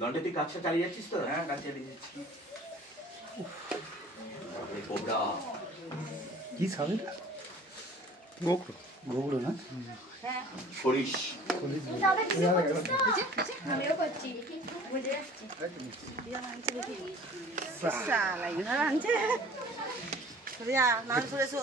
লন্ডে তুই কাজটা চালিয়ে যাচ্ছিস তো? হ্যাঁ, কাজ চালিয়ে যাচ্ছি। কোবরা কি সামনে গোগড়ো গোগড়ো না সরিষ আমিও করছি বুঝে যাচ্ছি সালা ইনারা আনছে রিয়া নাম শুনেছো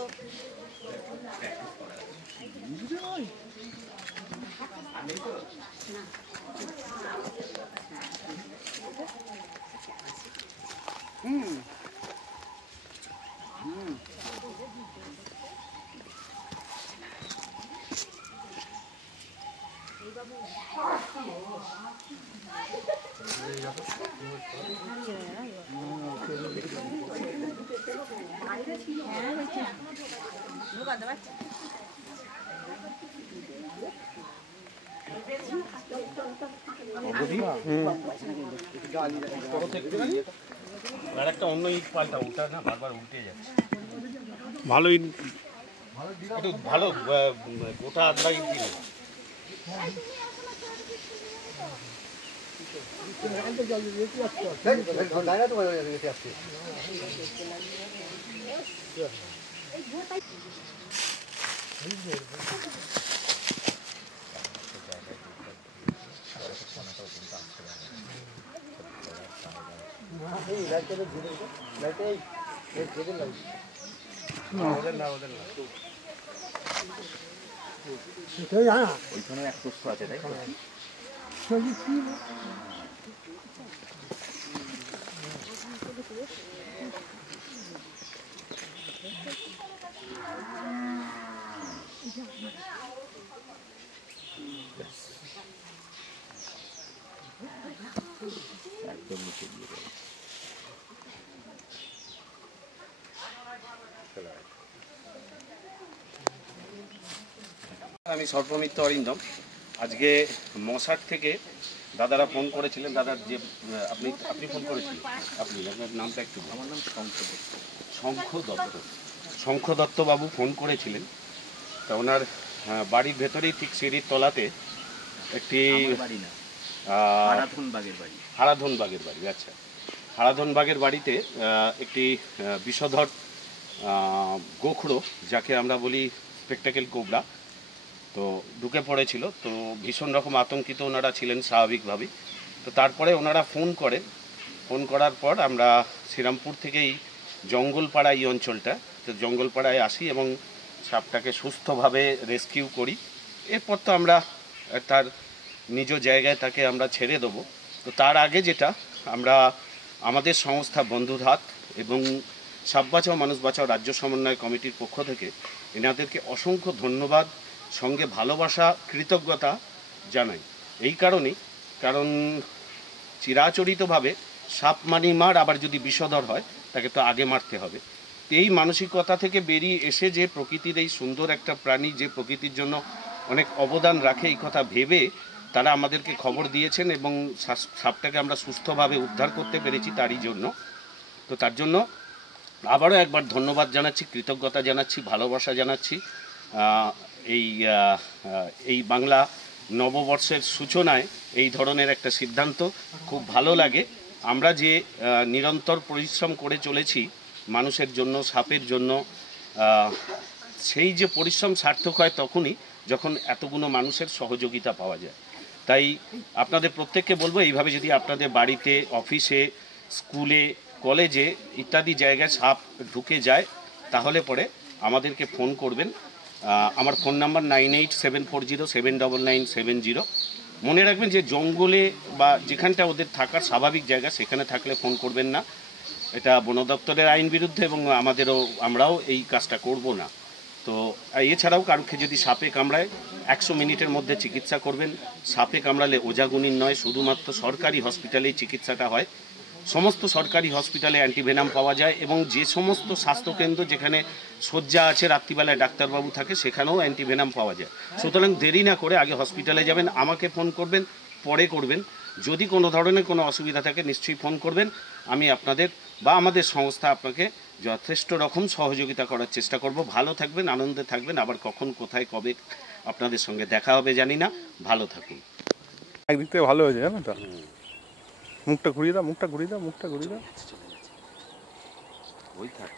একটা অন্য ইট পাল্টা ওটা না বারবার উল্টে যাচ্ছে। ভালো একটু ভালো গোটা আদা ইট দিলে ওইখানে এক প্রশ্ন আছে তাই তো? একদম নিচে দিয়ে দেবো। আমি সর্বমিত্র অরিন্দম। আজকে মশাট থেকে দাদারা ফোন করেছিলেন। দাদার যে আপনি ফোন করেছিলেন, আপনার নামটা একটু। আমার নাম শঙ্খ দত্ত বাবু ফোন করেছিলেন। তা ওনার বাড়ির ভেতরেই ঠিক সিঁড়ির তলাতে একটি বাড়ি না, হারাধনবাগের বাড়ি। আচ্ছা, হারাধনবাগের বাড়িতে একটি বিষধর গোখরো, যাকে আমরা বলি স্পেকটাকেল কোবরা, তো ঢুকে পড়েছিল। তো ভীষণ রকম আতঙ্কিত ওনারা ছিলেন স্বাভাবিকভাবেই। তো তারপরে ওনারা ফোন করার পর আমরা শ্রীরামপুর থেকেই জঙ্গলপাড়া এই অঞ্চলটা, তো জঙ্গলপাড়ায় আসি এবং সাপটাকে সুস্থভাবে রেস্কিউ করি। এরপর তো আমরা তার নিজ জায়গায় তাকে আমরা ছেড়ে দেবো। তো তার আগে যেটা আমরা আমাদের সংস্থা বন্ধুর হাত এবং সাপ বাঁচাও মানুষ বাঁচাও রাজ্য সমন্বয় কমিটির পক্ষ থেকে এনাদেরকে অসংখ্য ধন্যবাদ, সঙ্গে ভালোবাসা, কৃতজ্ঞতা জানাই। এই কারণ চিরাচরিতভাবে সাপ মানি মার, আবার যদি বিষধর হয় তাকে তো আগে মারতে হবে। এই মানসিকতা থেকে বেরিয়ে এসে যে প্রকৃতির এই সুন্দর একটা প্রাণী, যে প্রকৃতির জন্য অনেক অবদান রাখে, এই কথা ভেবে তারা আমাদেরকে খবর দিয়েছেন এবং সাপটাকে আমরা সুস্থভাবে উদ্ধার করতে পেরেছি তারই জন্য। তো তার জন্য আবারও একবার ধন্যবাদ জানাচ্ছি, কৃতজ্ঞতা জানাচ্ছি, ভালোবাসা জানাচ্ছি। এই বাংলা নববর্ষের সূচনায় এই ধরনের একটা সিদ্ধান্ত খুব ভালো লাগে। আমরা যে নিরন্তর পরিশ্রম করে চলেছি মানুষের জন্য, সাপের জন্য, সেই যে পরিশ্রম সার্থক হয় তখনই যখন এতগুলো মানুষের সহযোগিতা পাওয়া যায়। তাই আপনাদের প্রত্যেককে বলবো, এইভাবে যদি আপনাদের বাড়িতে, অফিসে, স্কুলে, কলেজে ইত্যাদি জায়গায় সাপ ঢুকে যায় তাহলে পরে আমাদেরকে ফোন করবেন। আমার ফোন নাম্বার 9874079970। মনে রাখবেন যে জঙ্গলে বা যেখানটা ওদের থাকার স্বাভাবিক জায়গা সেখানে থাকলে ফোন করবেন না। এটা বন দপ্তরের আইন বিরুদ্ধে এবং আমরাও এই কাজটা করব না। তো এছাড়াও কারুকে যদি সাপে কামড়ায় 100 মিনিটের মধ্যে চিকিৎসা করবেন। সাপে কামড়ালে ওঝাগুনির নয়, শুধুমাত্র সরকারি হসপিটালেই চিকিৎসাটা হয়। সমস্ত সরকারি হসপিটালে অ্যান্টিভেনাম পাওয়া যায় এবং যে সমস্ত স্বাস্থ্যকেন্দ্র যেখানে শয্যা আছে, রাত্রিবেলায় ডাক্তারবাবু থাকে, সেখানেও অ্যান্টিভেনাম পাওয়া যায়। সুতরাং দেরি না করে আগে হসপিটালে যাবেন, আমাকে ফোন করবেন, পরে করবেন। যদি কোনো ধরনের কোনো অসুবিধা থাকে নিশ্চয়ই ফোন করবেন, আমি আপনাদের বা আমাদের সংস্থা আপনাকে যথেষ্ট রকম সহযোগিতা করার চেষ্টা করব। ভালো থাকবেন, আনন্দে থাকবেন। আবার কখন কোথায় কবে আপনাদের সঙ্গে দেখা হবে জানি না। ভালো থাকুন। একদিক থেকে ভালো হয়েছে জানো তো। মুখটা ঘুরিয়ে দাও, মুখটা ঘুরিয়ে দাও, মুখটা ঘুরিয়ে দাও। ওই থাক।